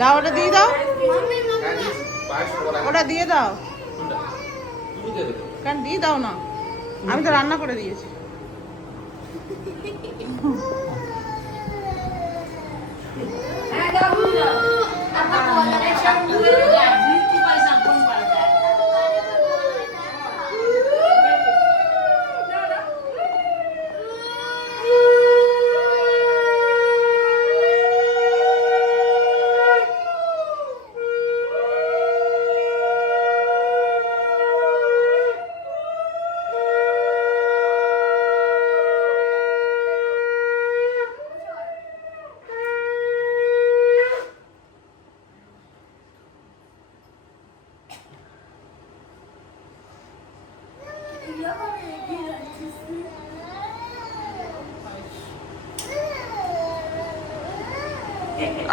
দাও, ওটা দিয়ে দাও, ওটা দিয়ে দাও, কেন দিয়ে দাও না, আমি তো রান্না করে দিয়েছি।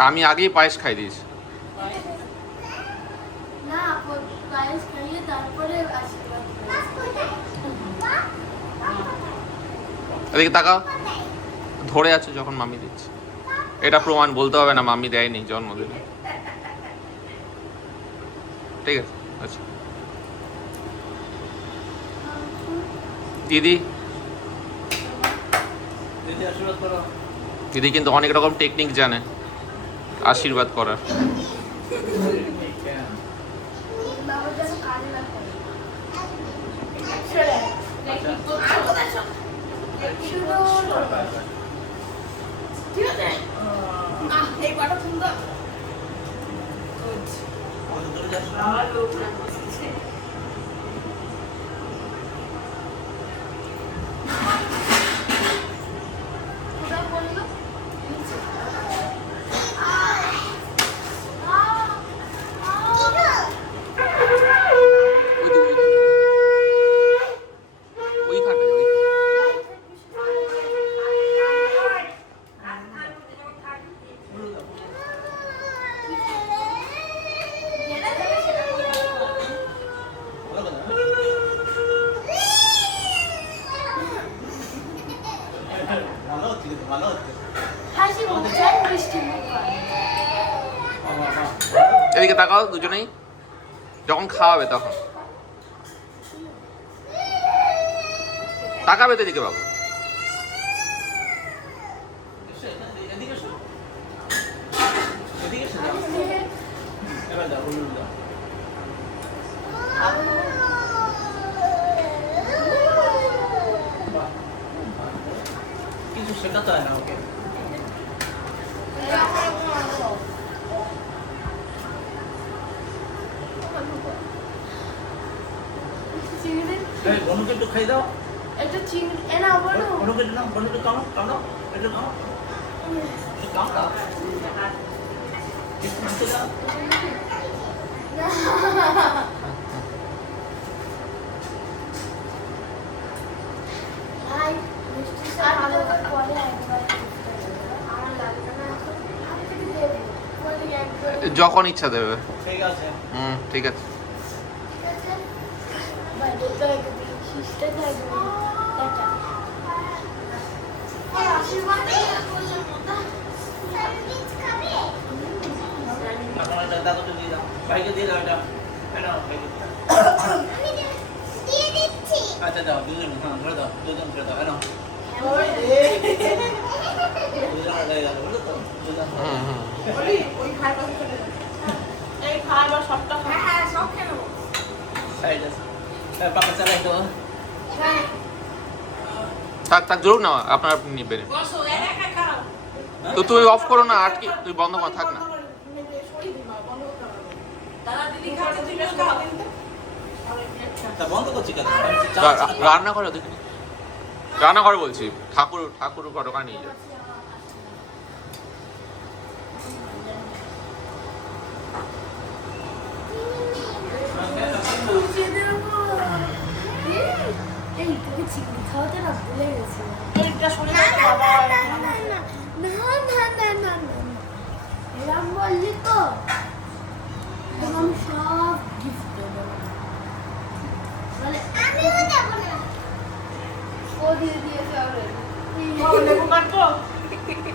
আমি আগেই পায়েস খাই দিয়েছি। এদিকে তাকাও, ধরে আছে যখন মামি দিচ্ছে। এটা প্রমাণ, বলতে হবে না মামি দেয়নি জন্মদিনে। ঠিক আছে, আচ্ছা দিদি, দিদি কিন্তু অনেক রকম টেকনিক জানে আশীর্বাদ করার। এদিকে তাকাও দুজনেই, যখন খাওয়াবে তখন তাকাবে তো এদিকে বাবু। কিছু শেখাতে হয় না ওকে। বনুকে একটু খাই দাও, একটু চিংড়ি এনা বলো, বনুকে একটু নাও, বনুকে কামো কামো, একটু কামো, একটু কামো দাও, একটু নিচে দাও। আই মিষ্টি স্যার ভালো করে পরে একবার আমার লাগবে না এখন আমি তো দিয়ে দেব বলে একবার যখন ইচ্ছা দেবে। ঠিক আছে, ঠিক আছে। ঠিক আছে বাই তো একদম শিষ্টে থাকবে টাটা আশীর্বাদ করলে মতো স্যান্ডউইচ খাবে এখন এটা দাদুকে দিয়ে দাও, ভাইকে দিয়ে দাও, এটা এটা ভাইকে আমি দিয়ে দিচ্ছি আচ্ছা দাও, দুজন হ্যাঁ ধরে দাও, দুজন ধরে দাও, এনো ওই রে দুজন ধরে দাও, বুঝলো তো, দুজন ওই খাইবা, এই খাইবা সবটা হ্যাঁ হ্যাঁ সব খেয়ে নেবো সাইড আছে, পাপা চালাই তো। থাক থাক, জরুর না, আপনার আপনি নিবেন। তো তুই অফ করো না, আটকে তুই বন্ধ কর, থাক না। তা বন্ধ করছি কেন? রান্না করে দেখি, রান্না করে বলছি, ঠাকুর ঠাকুর ঘটকা নিয়ে যাও। এই তোকে চিংড়ি খাওয়াতে না ভুলে গেছি এইটা শুনে এরম বললি তো এরম সব গিফট দেবো বলে আমিও দেবো না ও দিয়ে দিয়েছে অলরেডি লেবু কাটবো